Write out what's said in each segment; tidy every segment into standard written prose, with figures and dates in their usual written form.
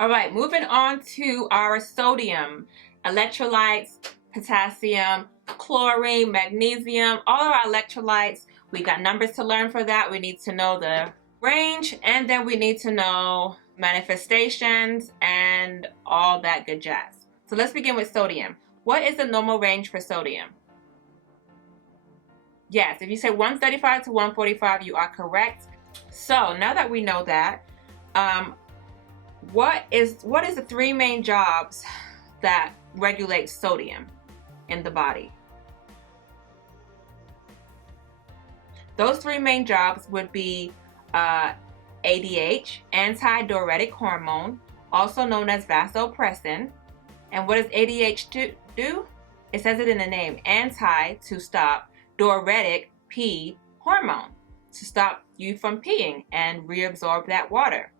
All right, moving on to our sodium, electrolytes, potassium, chlorine, magnesium, all of our electrolytes. We got numbers to learn for that. We need to know the range, and then we need to know manifestations and all that good jazz. So let's begin with sodium. What is the normal range for sodium? Yes, if you say 135 to 145, you are correct. So now that we know that, what is the three main jobs that regulate sodium in the body? Those three main jobs would be ADH, antidiuretic hormone, also known as vasopressin. And what does ADH do? It says it in the name, anti, to stop, diuretic, pee, hormone, to stop you from peeing and reabsorb that water.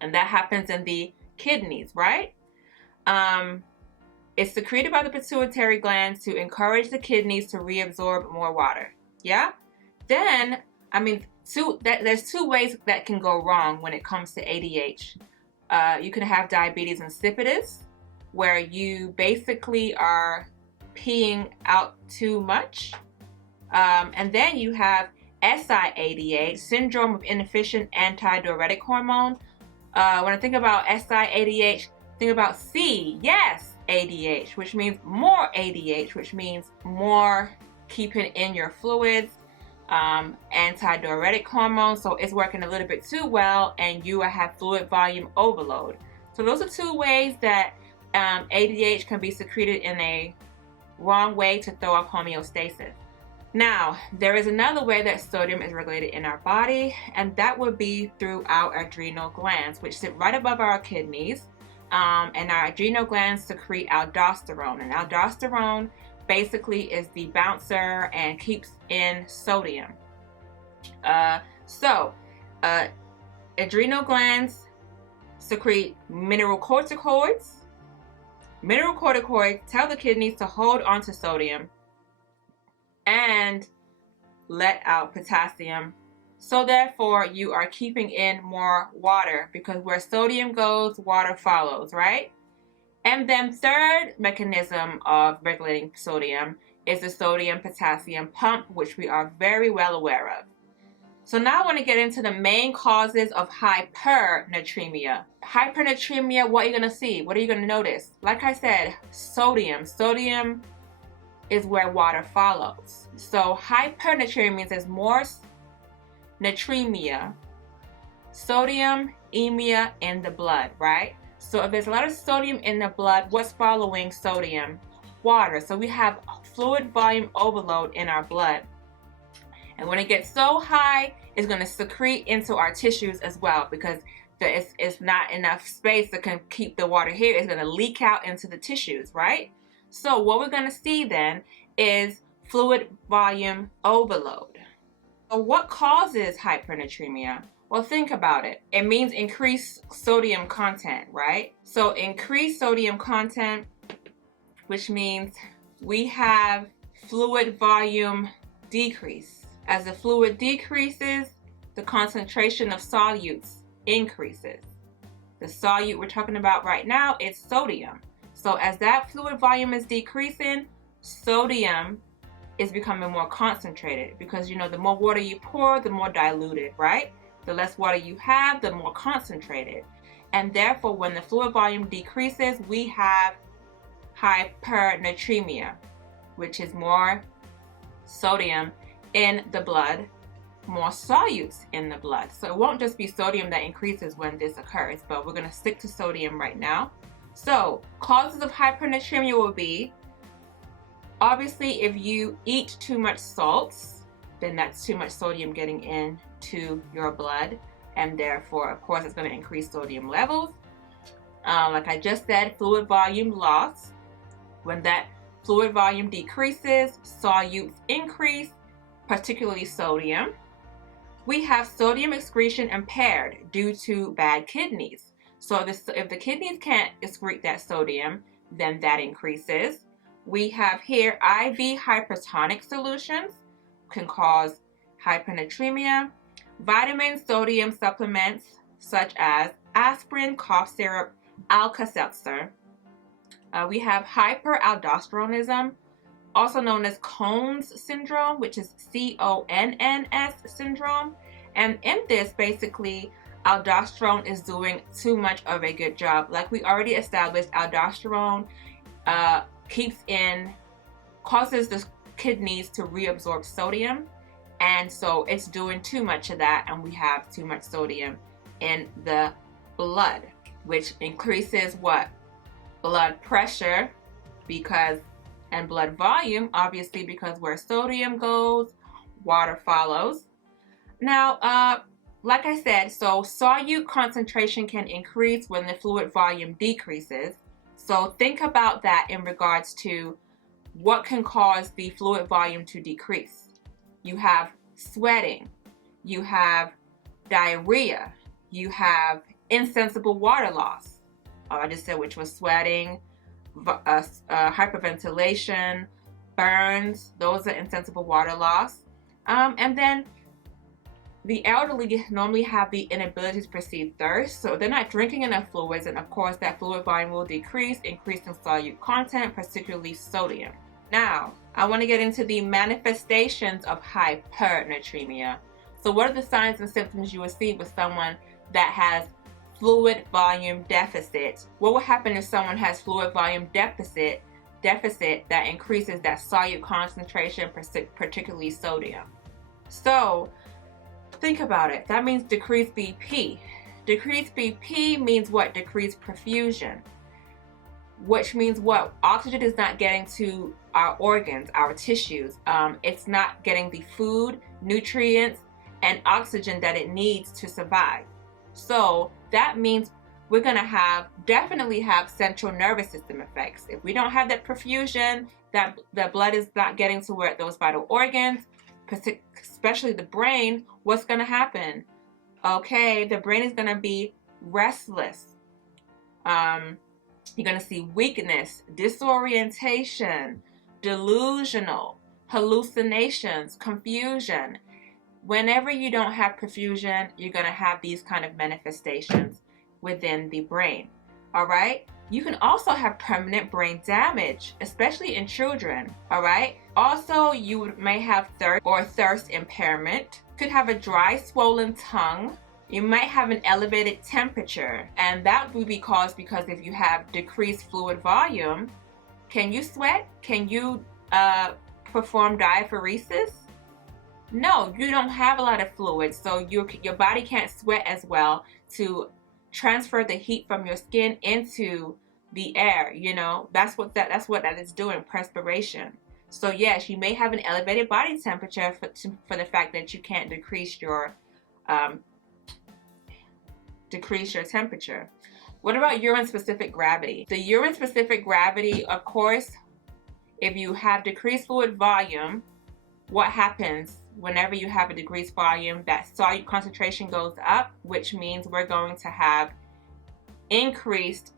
And that happens in the kidneys, right? It's secreted by the pituitary glands to encourage the kidneys to reabsorb more water. Yeah? Then, there's two ways that can go wrong when it comes to ADH. You can have diabetes insipidus, where you basically are peeing out too much. And then you have SIADH, syndrome of inefficient antidiuretic hormone. When I think about SIADH, think about C, yes, ADH, which means more ADH, which means more keeping in your fluids, antidiuretic hormone, so it's working a little bit too well and you have fluid volume overload. So those are two ways that ADH can be secreted in a wrong way to throw off homeostasis. Now, there is another way that sodium is regulated in our body, and that would be through our adrenal glands, which sit right above our kidneys. And our adrenal glands secrete aldosterone. And aldosterone basically is the bouncer and keeps in sodium. Adrenal glands secrete mineral corticoids. Mineral corticoids tell the kidneys to hold on to sodium and let out potassium. So therefore, you are keeping in more water, because where sodium goes, water follows, right? And then third mechanism of regulating sodium is the sodium-potassium pump, which we are very well aware of. So now I want to get into the main causes of hypernatremia. Hypernatremia, what are you going to see? What are you going to notice? Like I said, sodium. Sodium is where water follows. So hypernatremia means there's more natremia, sodium-emia in the blood, right? So if there's a lot of sodium in the blood, what's following sodium? Water. So we have fluid volume overload in our blood. And when it gets so high, it's going to secrete into our tissues as well, because it's not enough space that can keep the water here. It's going to leak out into the tissues, right? So what we're going to see then is fluid volume overload. So what causes hypernatremia? Well, think about it. It means increased sodium content, right? So increased sodium content, which means we have fluid volume decrease. As the fluid decreases, the concentration of solutes increases. The solute we're talking about right now is sodium. So as that fluid volume is decreasing, sodium is becoming more concentrated, because the more water you pour, the more diluted, right? The less water you have, the more concentrated. And therefore, when the fluid volume decreases, we have hypernatremia, which is more sodium in the blood, more solutes in the blood. So it won't just be sodium that increases when this occurs, but we're going to stick to sodium right now. So causes of hypernatremia will be, obviously, if you eat too much salts, then that's too much sodium getting into your blood, and therefore, of course, it's going to increase sodium levels. Like I just said, fluid volume loss. When that fluid volume decreases, solutes increase, particularly sodium. We have sodium excretion impaired due to bad kidneys. So if the kidneys can't excrete that sodium, then that increases. We have here IV hypertonic solutions can cause hypernatremia. Vitamin sodium supplements such as aspirin, cough syrup, Alka-Seltzer. We have hyperaldosteronism, also known as Conn's syndrome, which is C-O-N-N-S syndrome. And in this, basically, aldosterone is doing too much of a good job. Like we already established, aldosterone causes the kidneys to reabsorb sodium. And so it's doing too much of that, and we have too much sodium in the blood, which increases what? Blood pressure, and blood volume, obviously, because where sodium goes, water follows. Now, like I said, so solute concentration can increase when the fluid volume decreases. So think about that in regards to what can cause the fluid volume to decrease. You have sweating, you have diarrhea, you have insensible water loss. I just said which was sweating, hyperventilation, burns, those are insensible water loss. And then the elderly normally have the inability to perceive thirst, so they're not drinking enough fluids, and of course that fluid volume will decrease, increasing solute content, particularly sodium. Now, I want to get into the manifestations of hypernatremia. So what are the signs and symptoms you will see with someone that has fluid volume deficit? What will happen if someone has fluid volume deficit that increases that solute concentration, particularly sodium? So think about it. That means decreased BP. Decreased BP means what? Decreased perfusion, which means what? Oxygen is not getting to our organs, our tissues. It's not getting the food, nutrients, and oxygen that it needs to survive. So that means we're going to definitely have central nervous system effects. If we don't have that perfusion, that the blood is not getting to where those vital organs, especially the brain, what's going to happen? Okay, the brain is going to be restless. You're going to see weakness, disorientation, delusional, hallucinations, confusion. Whenever you don't have perfusion, you're going to have these kind of manifestations within the brain. All right? You can also have permanent brain damage, especially in children. All right? Also, you may have thirst or thirst impairment. Could have a dry, swollen tongue. You might have an elevated temperature, and that would be caused because if you have decreased fluid volume. Can you sweat? Can you perform diaphoresis? No, you don't have a lot of fluid, so your body can't sweat as well to transfer the heat from your skin into the air. You know, that's what that is doing, perspiration. So yes, you may have an elevated body temperature for the fact that you can't decrease your temperature. What about urine-specific gravity? The urine-specific gravity, of course, if you have decreased fluid volume, what happens whenever you have a decreased volume? That solute concentration goes up, which means we're going to have increased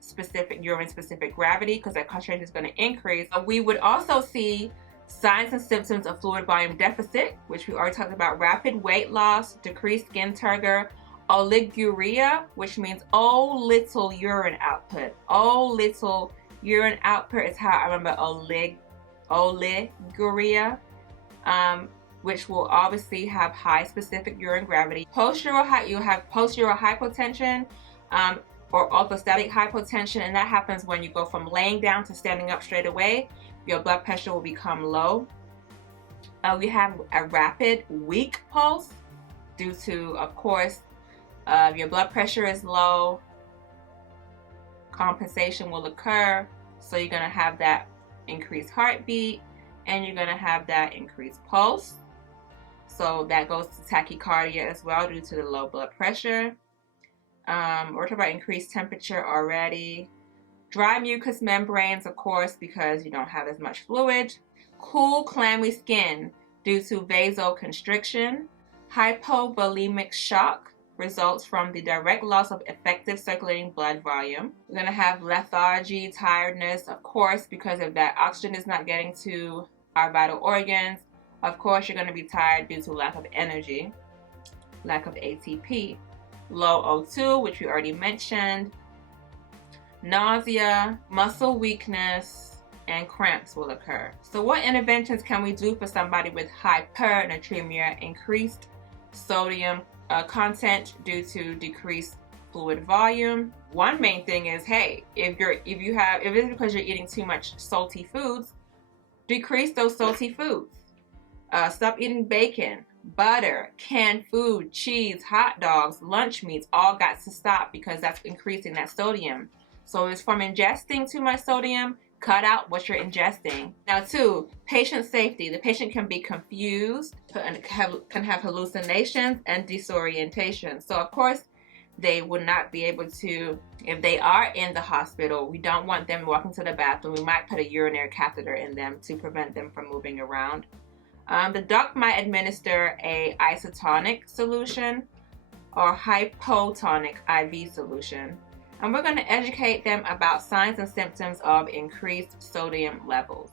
urine-specific gravity because that concentration is going to increase. We would also see signs and symptoms of fluid volume deficit, which we already talked about: rapid weight loss, decreased skin turgor, oliguria, which means oh little urine output. Oh little urine output is how I remember oliguria, which will obviously have high specific urine gravity. You'll have postural hypotension, or orthostatic hypotension, and that happens when you go from laying down to standing up straight away. Your blood pressure will become low. We have a rapid, weak pulse due to, of course, your blood pressure is low. Compensation will occur, so you're going to have that increased heartbeat, and you're going to have that increased pulse. So that goes to tachycardia as well due to the low blood pressure. We're talking about increased temperature already. Dry mucous membranes, of course, because you don't have as much fluid. Cool, clammy skin due to vasoconstriction. Hypovolemic shock results from the direct loss of effective circulating blood volume. We're going to have lethargy, tiredness, of course, because of that oxygen is not getting to our vital organs. Of course, you're going to be tired due to lack of energy, lack of ATP. low O2, which we already mentioned, nausea, muscle weakness, and cramps will occur. So what interventions can we do for somebody with hypernatremia, increased sodium content due to decreased fluid volume? One main thing is, hey, if it's because you're eating too much salty foods, decrease those salty foods. Stop eating bacon, butter, canned food, cheese, hot dogs, lunch meats, all got to stop because that's increasing that sodium. So it's from ingesting too much sodium, cut out what you're ingesting. Now 2, patient safety. The patient can be confused, can have hallucinations and disorientation. So of course, they would not be able to, if they are in the hospital, we don't want them walking to the bathroom. We might put a urinary catheter in them to prevent them from moving around. The doc might administer a isotonic solution or hypotonic IV solution. And we're going to educate them about signs and symptoms of increased sodium levels.